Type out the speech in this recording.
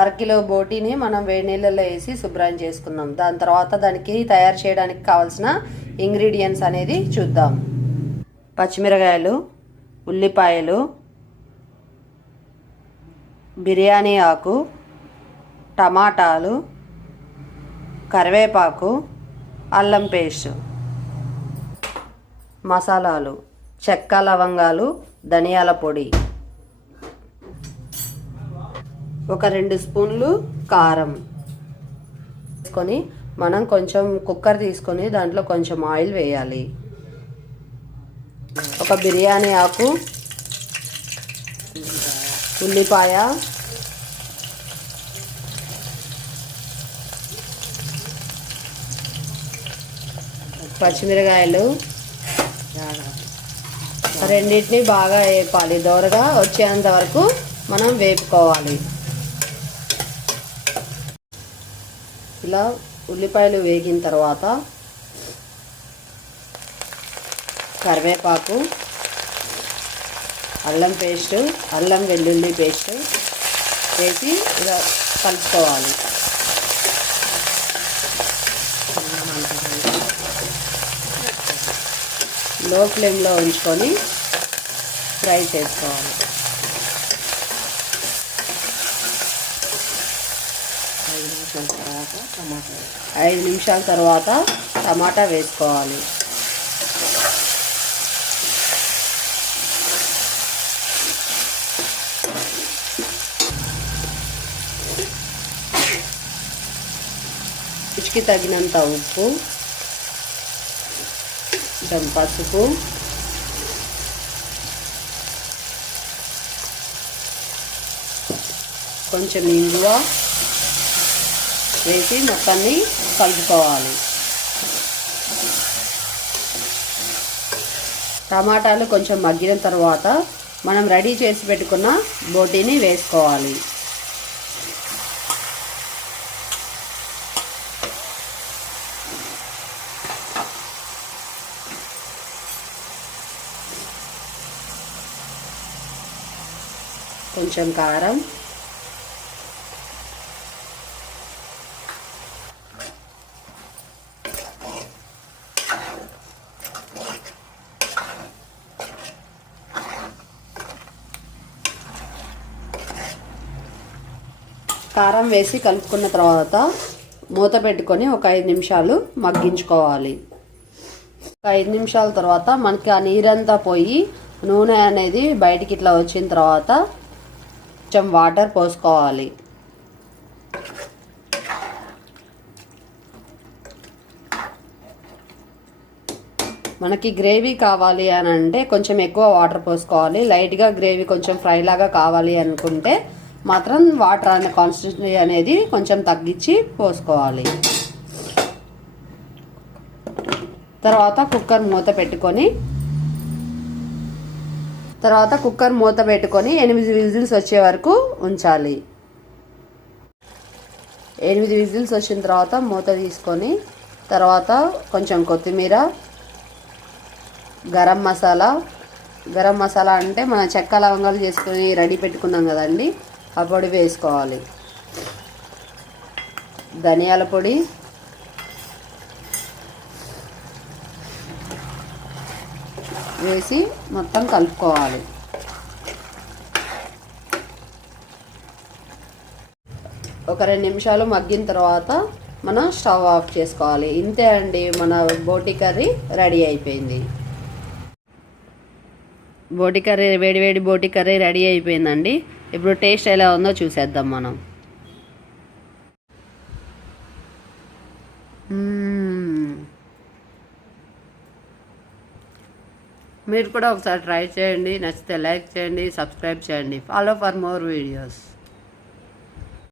అరకిలో బోటీని మనం వేడి నీళ్ళలో వేసి శుభ్రం చేసుకుందాం. దాని తర్వాత దానికి తయారు చేయడానికి కావాల్సిన ఇంగ్రీడియంట్స్ అనేది చూద్దాం. పచ్చిమిరకాయలు ఉల్లిపాయలు బిర్యానీ ఆకు టమాటాలు కరివేపాకు అల్లం పేస్ట్ మసాలాలు చెక్క లవంగాలు ధనియాల పొడి. ఒక రెండు స్పూన్లు కారం. తీసుకొని మనం కొంచెం కుక్కర్ తీసుకొని దాంట్లో కొంచెం ఆయిల్ వేయాలి. ఒక బిర్యానీ ఆకు ఉల్లిపాయ పచ్చిమిరకాయలు. రెండింటిని బాగా వేపాలి. దోరగా వచ్చేంత వరకు మనం వేపుకోవాలి. ఇలా ఉల్లిపాయలు వేగిన తర్వాత కరివేపాకు అల్లం పేస్ట్ అల్లం వెల్లుల్లి పేస్ట్ వేసి ఇలా కలుపుకోవాలి. లో ఫ్లేమ్లో ఉంచుకొని ఫ్రై చేసుకోవాలి. ఐదు నిమిషాల తర్వాత టమాటా వేసుకోవాలి. రుచికి తగినంత ఉప్పు కొంచెం పసుపు కొంచెం ఇంగువ వేసి మొత్తాన్ని కలుపుకోవాలి. టమాటాలు కొంచెం మగ్గిన తర్వాత మనం రెడీ చేసి పెట్టుకున్న బోటీని వేసుకోవాలి. కొంచెం కారం కారం వేసి కలుపుకున్న తర్వాత మూత పెట్టుకొని ఒక ఐదు నిమిషాలు మగ్గించుకోవాలి. ఒక ఐదు నిమిషాల తర్వాత మనకి ఆ నీరంతా పోయి నూనె అనేది బయటికి ఇట్లా వచ్చిన తర్వాత కొంచెం వాటర్ పోసుకోవాలి. మనకి గ్రేవీ కావాలి అని అంటే కొంచెం ఎక్కువ వాటర్ పోసుకోవాలి. లైట్గా గ్రేవీ కొంచెం ఫ్రై లాగా కావాలి అనుకుంటే మాత్రం వాటర్ అనే కాన్స్టెన్సీ అనేది కొంచెం తగ్గించి పోసుకోవాలి. తర్వాత కుక్కర్ మూత పెట్టుకొని తర్వాత కుక్కర్ మూత పెట్టుకొని ఎనిమిది విజిల్స్ వచ్చే వరకు ఉంచాలి. ఎనిమిది విజిల్స్ వచ్చిన తర్వాత మూత తీసుకొని తర్వాత కొంచెం కొత్తిమీర గరం మసాలా. గరం మసాలా అంటే మన చెక్క లవంగాలు చేసుకొని రెడీ పెట్టుకున్నాం కదండి. ఆ పొడి వేసుకోవాలి. ధనియాల పొడి. వేసి మొత్తం కలుపుకోవాలి. ఒక రెండు నిమిషాలు మగ్గిన తర్వాత మనం స్టవ్ ఆఫ్ చేసుకోవాలి. ఇంతే అండి మన బోటి కర్రీ రెడీ అయిపోయింది. బోటి కర్రీ వేడి వేడి బోటి కర్రీ రెడీ అయిపోయిందండి. ఇప్పుడు టేస్ట్ ఎలా ఉందో చూసేద్దాం మనం. మీరు కూడా ఒకసారి ట్రై చేయండి నచ్చితే లైక్ చేయండి సబ్స్క్రైబ్ చేయండి. Follow for more videos.